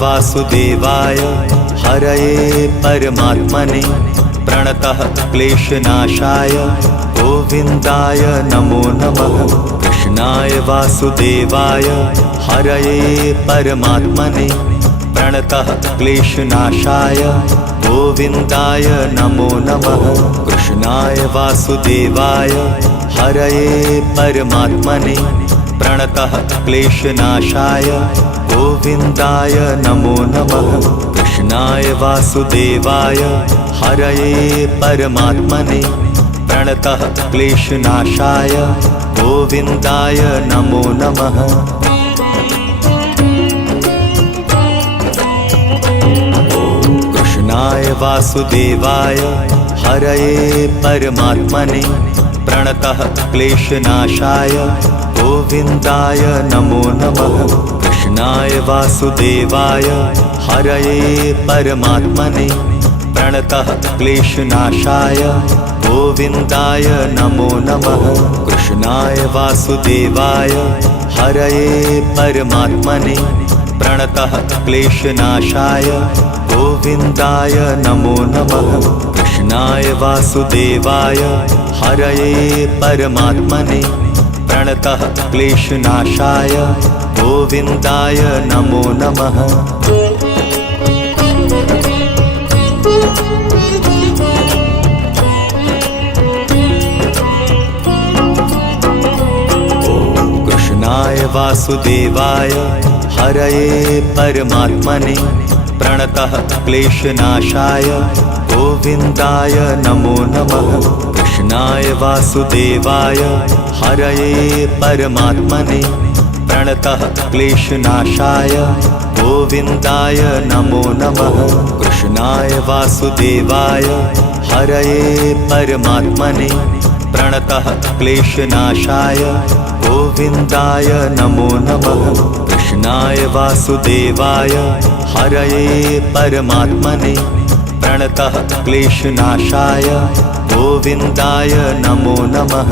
वासुदेवाय हरये परमात्मने प्रणतः क्लेशनाशाय गोविन्दाय नमो नमः। कृष्णाय वासुदेवाय हरये परमात्मने प्रणतः क्लेशनाशाय गोविन्दाय नमो नमः। कृष्णाय वासुदेवाय हरये परमात्मने प्रणतः क्लेशनाशाय गोविन्दाय नमो नमः। कृष्णाय वासुदेवाय हरये परमात्मने प्रणतः क्लेशनाशाय गोविन्दाय नमो नमः। कृष्णाय वासुदेवाय हरये परमात्मने प्रणतः क्लेशनाशाय गोविन्दाय नमो नमः। कृष्णाय वासुदेवाय हरये परमात्मने प्रणतः क्लेशनाशाय गोविन्दाय नमो नमः। कृष्णाय वासुदेवाय हरये परमात्मने प्रणतः क्लेशनाशाय गोविन्दाय नमो नमः। कृष्णाय वासुदेवाय हरये परमात्मने प्रणतः क्लेशनाशाय गोविन्दाय नमो नमः। कृष्णाय वासुदेवाय हरये परमात्मने प्रणतः क्लेशनाशाय गोविन्दाय नमो नमः। कृष्णाय वासुदेवाय हरये परमात्मने प्रणतः क्लेशनाशाय गोविन्दाय नमो नमः। कृष्णाय वासुदेवाय हरये परमात्मने प्रणतः क्लेशनाशाय गोविन्दाय नमो नमः। कृष्णाय वासुदेवाय हरये परमात्मने प्रणतः क्लेशनाशाय गोविन्दाय नमो नमः।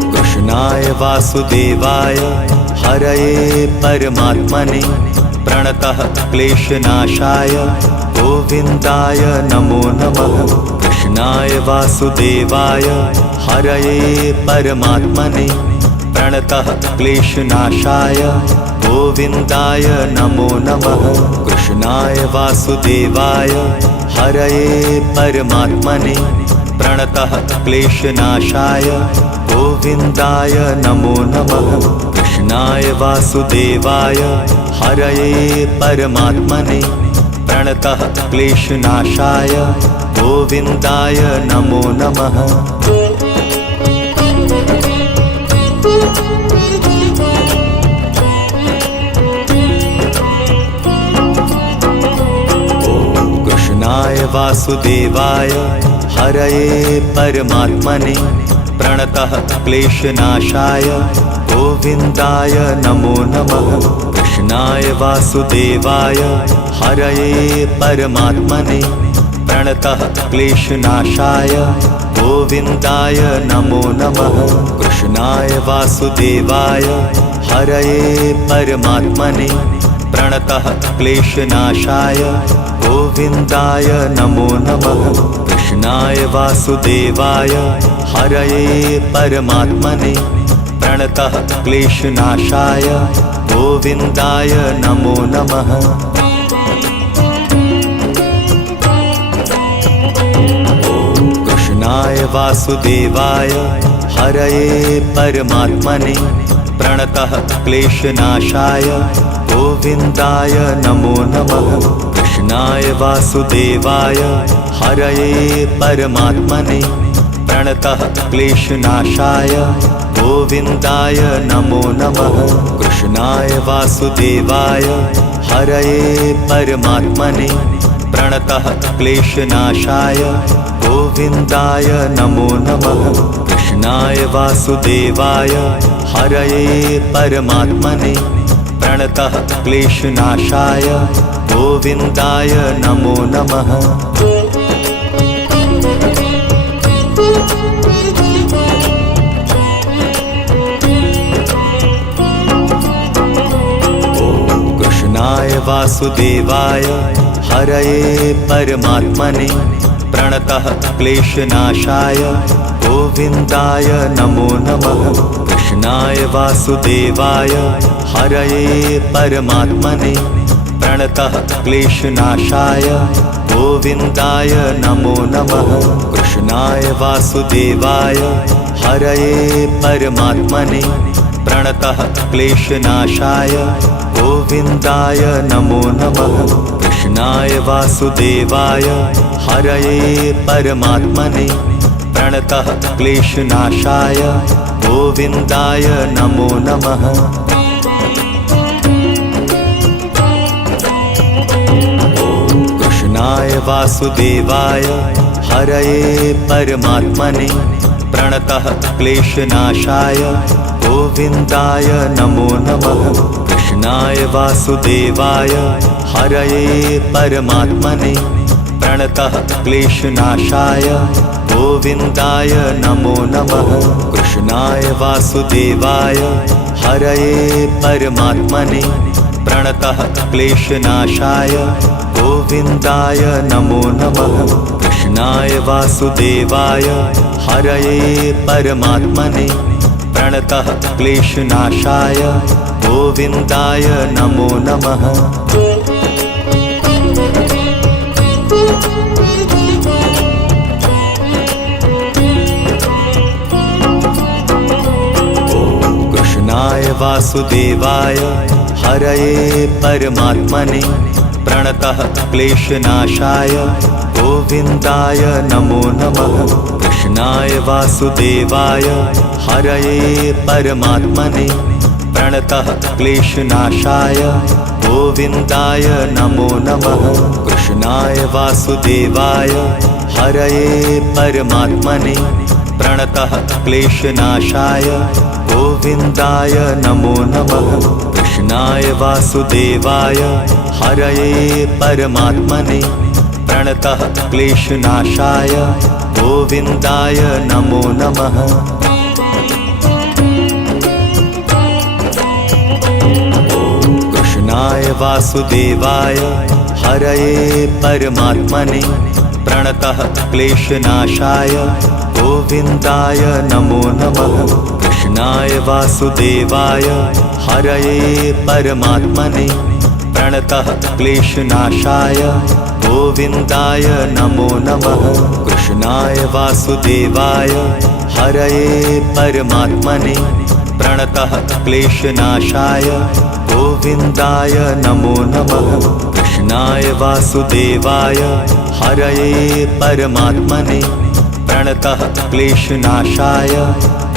कृष्णाय वासुदेवाय हरये परमात्मने प्रणतः क्लेशनाशाय गोविन्दाय नमो नमः। कृष्णाय वासुदेवाय हरये परमात्मने प्रणतः क्लेशनाशाय गोविन्दाय नमो नमः। कृष्णाय वासुदेवाय हरये परमात्मने प्रणतः क्लेशनाशाय गोविन्दाय नमो नमः। कृष्णाय वासुदेवाय हरये परमात्मने प्रणतः क्लेशनाशाय गोविन्दाय नमो नमः। कृष्णाय वासुदेवाय हरये परमात्मने प्रणतः क्लेशनाशाय गोविन्दाय नमो नमः। कृष्णाय वासुदेवाय हरये परमात्मने प्रणतः क्लेशनाशाय गोविन्दाय नमो नमः। कृष्णाय वासुदेवाय हरये परमात्मने प्रणतः क्लेशनाशाय गोविन्दाय नमो नमः। कृष्णाय वासुदेवाय हरये परमात्मने प्रणतः क्लेशनाशाय गोविन्दाय नमो नमः। कृष्णाय वासुदेवाय हरये परमात्मने प्रणतः क्लेशनाशाय गोविन्दाय नमो नमः। कृष्णाय वासुदेवाय हरये परमात्मने प्रणतः क्लेशनाशाय गोविन्दाय नमो नमः। कृष्णाय वासुदेवाय हरये परमात्मने प्रणतः क्लेशनाशाय गोविन्दाय नमो नमः। कृष्णाय वासुदेवाय हरये परमात्मने प्रणतः क्लेशनाशाय गोविन्दाय नमो नमः। वासुदेवाय हरये परमात्मने प्रणतः क्लेशनाशाय गोविन्दाय नमो नमः। कृष्णाय वासुदेवाय हरये परमात्मने प्रणतः क्लेशनाशाय गोविन्दाय नमो नमः। कृष्णाय वासुदेवाय हरये परमात्मने प्रणतः क्लेशनाशाय गोविन्दाय नमो नमः। कृष्णाय वासुदेवाय हरये परमात्मने प्रणतः क्लेशनाशाय गोविन्दाय नमो नमः। कृष्णाय वासुदेवाय हरये परमात्मने प्रणतः क्लेशनाशाय गोविन्दाय नमो नमः। कृष्णाय वासुदेवाय हरये परमात्मने प्रणतः क्लेशनाशाय गोविन्दाय नमो नमः। कृष्णाय वासुदेवाय हरये परमात्मने प्रणतः क्लेशनाशाय गोविन्दाय नमो नमः। कृष्णाय वासुदेवाय हरये परमात्मने प्रणतः क्लेशनाशाय गोविन्दाय नमो नमः। कृष्णाय वासुदेवाय हरये परमात्मने प्रणतः क्लेशनाशाय गोविन्दाय नमो नमः। कृष्णाय वासुदेवाय हरये परमात्मने प्रणतः क्लेशनाशाय गोविन्दाय नमो नमः। कृष्णाय वासुदेवाय हरये परमात्मने प्रणतः क्लेशनाशाय गोविन्दाय नमो नमः। कृष्णाय वासुदेवाय हरये परमात्मने प्रणतः क्लेशनाशाय गोविन्दाय नमो नमः। कृष्णाय वासुदेवाय हरये परमात्मने प्रणतः क्लेशनाशाय गोविन्दाय नमो नमः। कृष्णाय वासुदेवाय हरये परमात्मने प्रणतः क्लेशनाशाय गोविन्दाय नमो नमः। कृष्णाय वासुदेवाय हरये परमात्मने प्रणतः क्लेशनाशाय गोविन्दाय नमो नमः। कृष्णाय वासुदेवाय हरये परमात्मने प्रणतः क्लेशनाशाय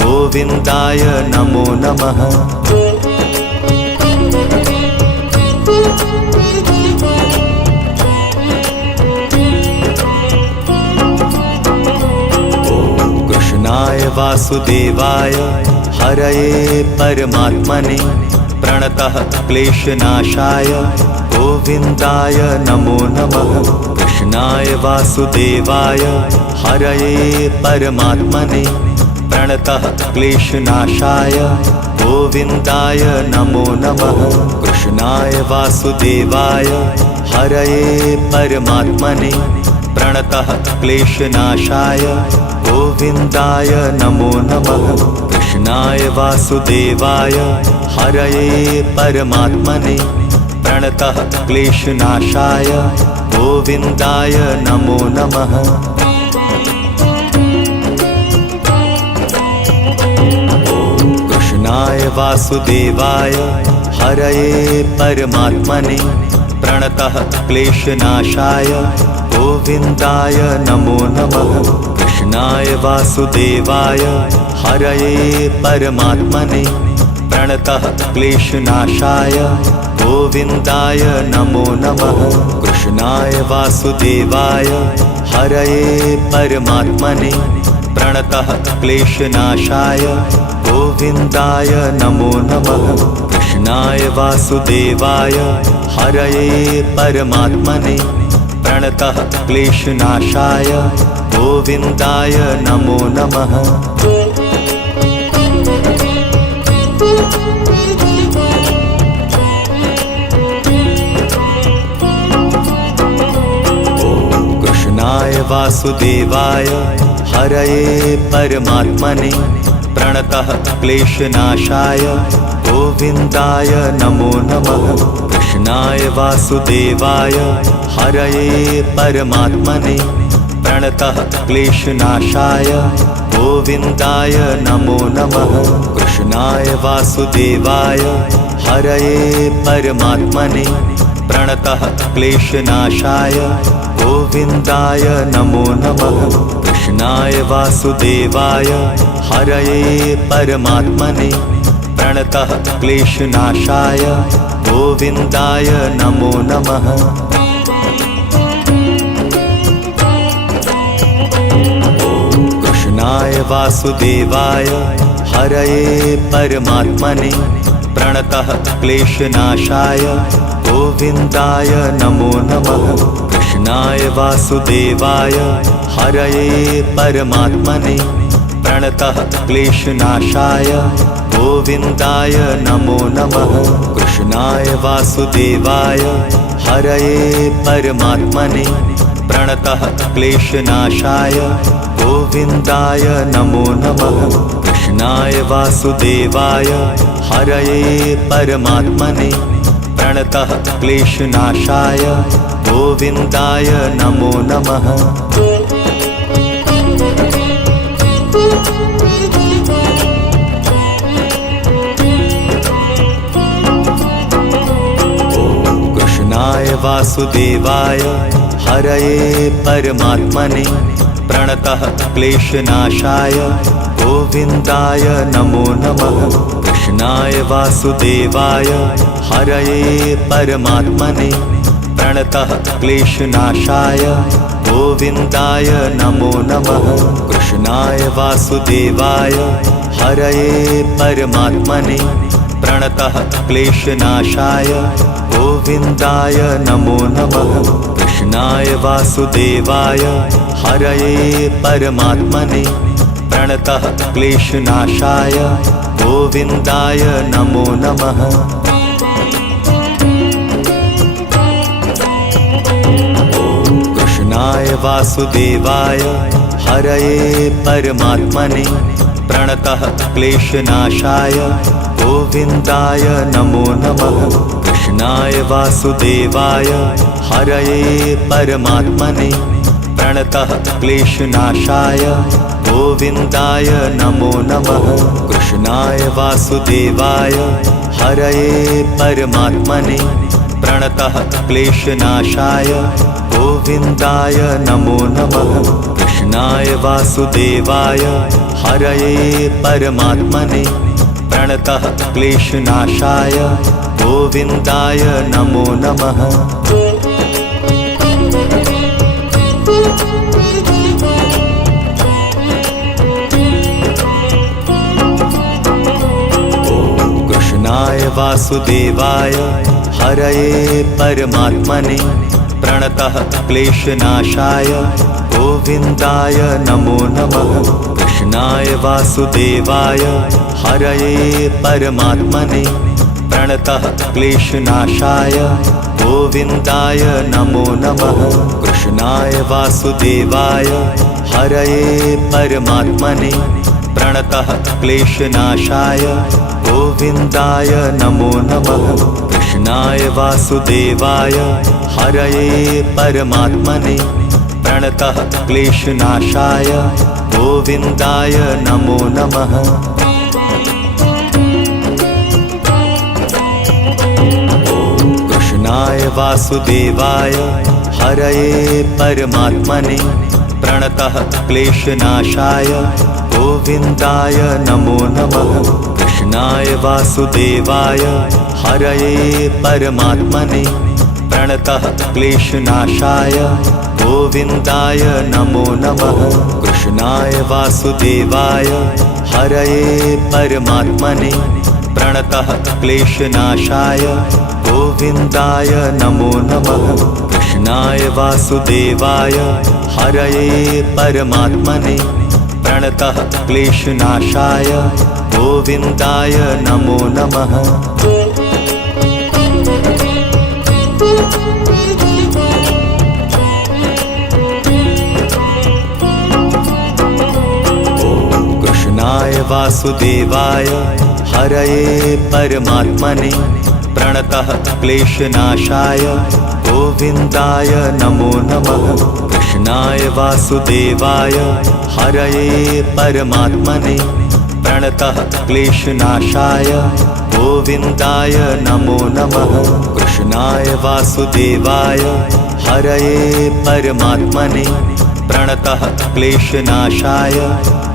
गोविन्दाय नमो नमः। कृष्णाय वासुदेवाय हरये परमात्मने प्रणतः क्लेशनाशाय गोविन्दाय नमो नमः। कृष्णाय वासुदेवाय हरये परमात्मने प्रणतः क्लेशनाशाय गोविन्दाय नमो नमः। कृष्णाय वासुदेवाय हरये परमात्मने प्रणतः क्लेशनाशाय गोविन्दाय नमो नमः। कृष्णाय वासुदेवाय हरये परमात्मने प्रणतः क्लेशनाशाय गोविन्दाय नमो नमः। कृष्णाय वासुदेवाय हरये परमात्मने प्रणतः क्लेशनाशाय गोविन्दाय नमो नमः। कृष्णाय वासुदेवाय हरये परमात्मने प्रणतः क्लेशनाशाय गोविन्दाय नमो नमः। कृष्णाय वासुदेवाय हरये परमात्मने प्रणतः क्लेशनाशाय गोविन्दाय नमो नमः। कृष्णाय वासुदेवाय हरये परमात्मने प्रणतः क्लेशनाशाय गोविन्दाय नमो नमः। वासुदेवाय हरये परमात्मने प्रणतः क्लेशनाशाय गोविन्दाय नमो नमः। कृष्णाय वासुदेवाय हरये परमात्मने प्रणतः क्लेशनाशाय गोविन्दाय नमो नमः। कृष्णाय वासुदेवाय हरये परमात्मने प्रणतः क्लेशनाशाय गोविन्दाय नमो नमः। कृष्णाय वासुदेवाय हरये परमात्मने प्रणतः क्लेशनाशाय गोविन्दाय नमो नमः। कृष्णाय वासुदेवाय हरये परमात्मने प्रणतः क्लेशनाशाय गोविन्दाय नमो नमः। कृष्णाय वासुदेवाय हरये परमात्मने प्रणतः क्लेशनाशाय गोविन्दाय नमो नमः। कृष्णाय वासुदेवाय हरये परमात्मने प्रणतः क्लेशनाशाय गोविन्दाय नमो नमः। कृष्णाय वासुदेवाय हरये परमात्मने प्रणतः क्लेशनाशाय गोविन्दाय नमो नमः। कृष्णाय वासुदेवाय हरये परमात्मने प्रणतः क्लेशनाशाय गोविन्दाय नमो नमः। कृष्णाय वासुदेवाय हरये परमात्मने प्रणतः क्लेशनाशाय गोविन्दाय नमो नमः। कृष्णाय वासुदेवाय हरये परमात्मने प्रणतः क्लेशनाशाय गोविन्दाय नमो नमः। कृष्णाय वासुदेवाय हरये परमात्मने प्रणतः क्लेशनाशाय गोविन्दाय नमो नमः। कृष्णाय वासुदेवाय हरये परमात्मने प्रणतः क्लेशनाशाय गोविन्दाय नमो नमः। कृष्णाय वासुदेवाय हरये परमात्मने प्रणतः क्लेशनाशाय गोविन्दाय नमो नमः। कृष्णाय वासुदेवाय हरये परमात्मने प्रणतः क्लेशनाशाय गोविन्दाय नमो नमः। कृष्णाय वासुदेवाय हरये परमात्मने प्रणतः क्लेशनाशाय गोविन्दाय नमो नमः। कृष्णाय वासुदेवाय हरये परमात्मने प्रणतः क्लेशनाशाय गोविन्दाय नमो नमः। कृष्णाय वासुदेवाय हरये परमात्मने प्रणतः क्लेशनाशाय गोविन्दाय नमो नमः। कृष्णाय वासुदेवाय हरये परमात्मने प्रणतः क्लेशनाशाय गोविन्दाय नमो नमः। कृष्णाय वासुदेवाय हरये परमात्मने प्रणतः क्लेशनाशाय गोविन्दाय नमो नमः। कृष्णाय वासुदेवाय हरये परमात्मने प्रणतः क्लेशनाशाय गोविन्दाय नमो नमः। कृष्णाय वासुदेवाय हरये परमात्मने प्रणतः क्लेशनाशाय गोविन्दाय नमो नमः। कृष्णाय वासुदेवाय हरये परमात्मने प्रणतः क्लेशनाशाय गोविन्दाय नमो नमः। कृष्णाय वासुदेवाय हरये परमात्मने प्रणतः क्लेशनाशाय गोविन्दाय नमो नमः। वासुदेवाय हरये परमात्मने प्रणतः क्लेशनाशाय गोविन्दाय नमो नमः। कृष्णाय वासुदेवाय हरये परमात्मने प्रणतः क्लेशनाशाय गोविन्दाय नमो नमः। कृष्णाय वासुदेवाय हरये परमात्मने प्रणतः क्लेशनाशाय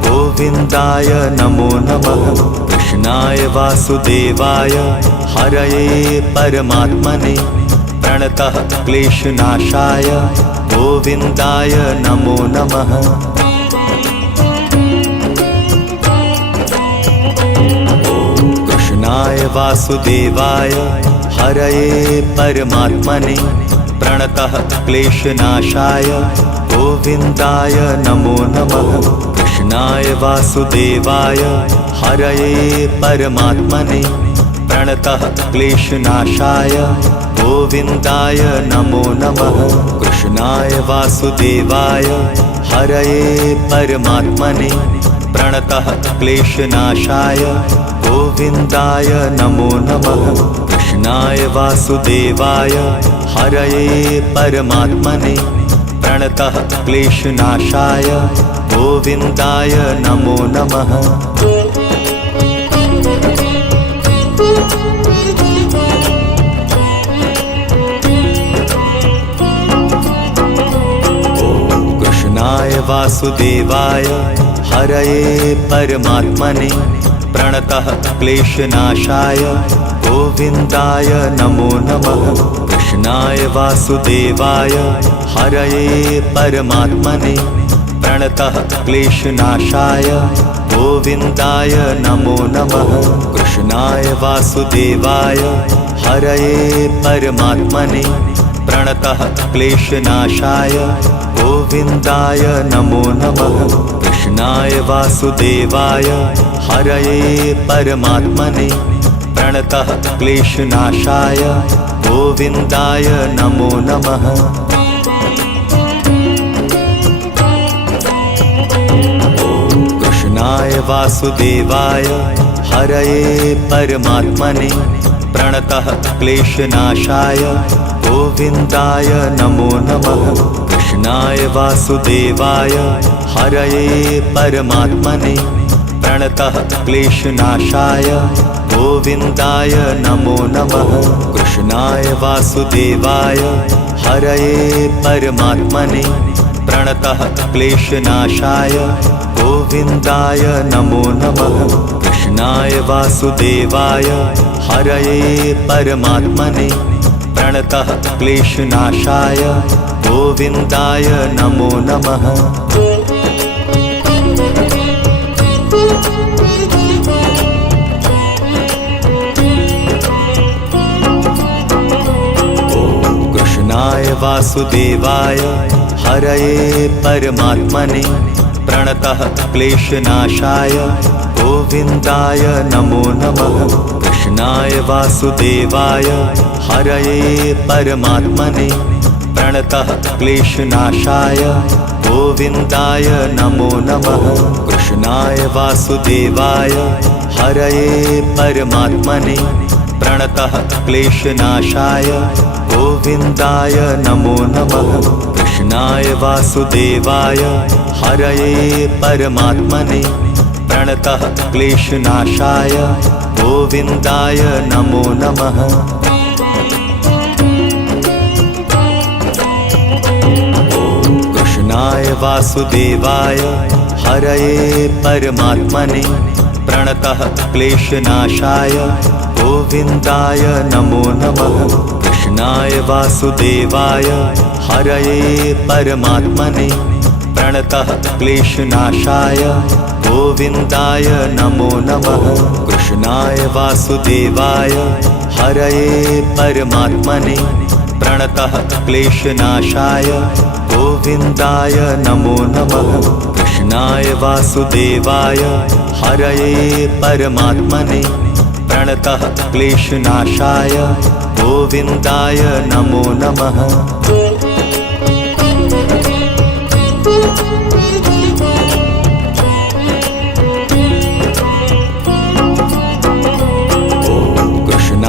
गोविन्दाय नमो नमः। कृष्णाय वासुदेवाय हरये परमात्मने प्रणतः क्लेशनाशाय गोविन्दाय नमो नमः। कृष्णाय वासुदेवाय हरये परमात्मने प्रणतः क्लेशनाशाय गोविन्दाय नमो नमः। कृष्णाय वासुदेवाय हरये परमात्मने प्रणतः क्लेशनाशाय गोविन्दाय नमो नमः। कृष्णाय वासुदेवाय हरये परमात्मने प्रणतः क्लेशनाशाय गोविन्दाय नमो नमः। कृष्णाय वासुदेवाय हरये परमात्मने प्रणतः क्लेशनाशाय गोविन्दाय नमो नमः। कृष्णाय वासुदेवाय हरये परमात्मने प्रणतः क्लेशनाशाय गोविन्दाय नमो नमः। कृष्णाय वासुदेवाय हरये परमात्मने प्रणतः क्लेशनाशाय गोविन्दाय नमो नमः। कृष्णाय वासुदेवाय हरये परमात्मने प्रणतः क्लेशनाशाय गोविन्दाय नमो नमः। कृष्णाय वासुदेवाय हरये परमात्मने प्रणतः क्लेशनाशाय गोविन्दाय नमो नमः। कृष्णाय वासुदेवाय हरये परमात्मने प्रणतः क्लेशनाशाय गोविन्दाय नमो नमः। कृष्णाय वासुदेवाय हरये परमात्मने प्रणतः क्लेशनाशाय गोविन्दाय नमो नमः। कृष्णाय वासुदेवाय हरये परमात्मने प्रणतः क्लेशनाशाय गोविन्दाय नमो नमः। कृष्णाय वासुदेवाय हरये परमात्मने प्रणतः क्लेशनाशाय गोविन्दाय नमो नमः। कृष्णाय वासुदेवाय हरये परमात्मने प्रणतः क्लेशनाशाय गोविन्दाय नमो नमः। कृष्णाय वासुदेवाय हरये परमात्मने प्रणतः क्लेशनाशाय गोविन्दाय नमो नमः। कृष्णाय वासुदेवाय हरये परमात्मने प्रणतः क्लेशनाशाय गोविन्दाय नमो नमः। कृष्णाय वासुदेवाय हरये परमात्मने प्रणतः क्लेशनाशाय गोविन्दाय नमो नमः। कृष्णाय वासुदेवाय हरये परमात्मने प्रणतः क्लेशनाशाय गोविन्दाय नमो नमः। कृष्णाय वासुदेवाय हरये परमात्मने प्रणतः क्लेशनाशाय गोविन्दाय नमो नमः। कृष्णाय वासुदेवाय हरये परमात्मने प्रणतः क्लेशनाशाय गोविन्दाय नमो नमः। कृष्णाय वासुदेवाय हरये परमात्मने प्रणतः क्लेशनाशाय गोविन्दाय नमो नमः।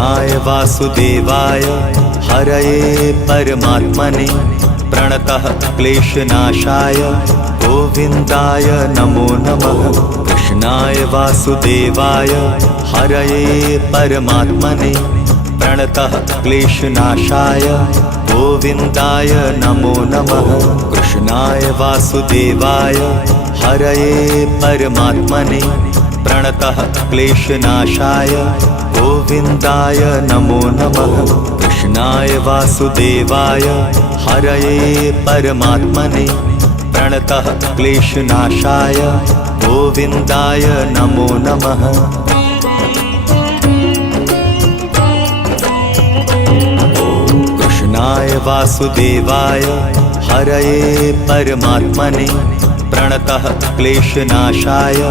कृष्णाय वासुदेवाय हरये परमात्मने प्रणतः क्लेशनाशाय गोविन्दाय नमो नमः। कृष्णाय वासुदेवाय हरये परमात्मने प्रणतः क्लेशनाशाय गोविन्दाय नमो नमः। कृष्णाय वासुदेवाय हरये परमात्मने प्रणतः क्लेशनाशाय गोविन्दाय नमो नमः। कृष्णाय वासुदेवाय हरये परमात्मने प्रणतः क्लेशनाशाय गोविन्दाय नमो नमः। कृष्णाय वासुदेवाय हरये परमात्मने प्रणतः क्लेशनाशाय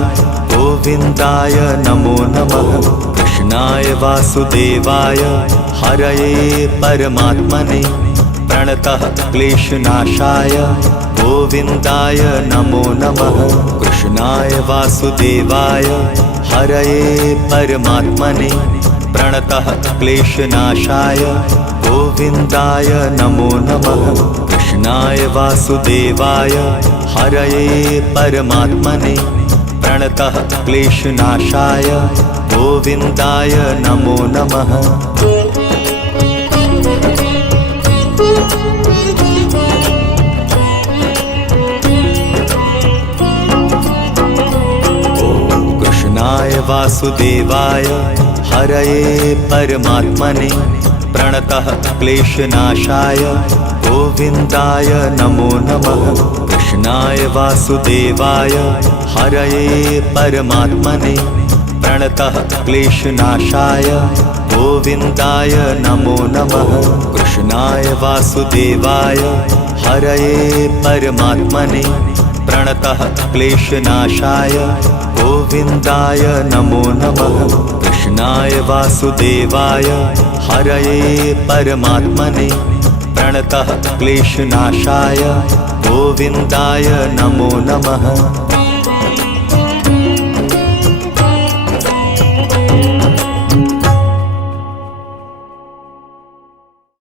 गोविन्दाय नमो नमः। कृष्णाय वासुदेवाय हरये परमात्मने प्रणतः क्लेशनाशाय गोविन्दाय नमो नमः। कृष्णाय वासुदेवाय हरये परमात्मने प्रणतः क्लेशनाशाय गोविन्दाय नमो नमः। कृष्णाय वासुदेवाय हरये परमात्मने प्रणतः क्लेशनाशाय गोविन्दाय नमो नमः। कृष्णाय वासुदेवाय हरये परमात्मने प्रणतः क्लेशनाशाय गोविन्दाय नमो नमः। कृष्णाय वासुदेवाय हरये परमात्मने प्रणतः क्लेशनाशाय गोविन्दाय नमो नमः। कृष्णाय वासुदेवाय हरये परमात्मने प्रणतः क्लेशनाशाय गोविन्दाय नमो नमः। कृष्णाय वासुदेवाय हरये परमात्मने प्रणतः क्लेशनाशाय गोविन्दाय नमो नमः।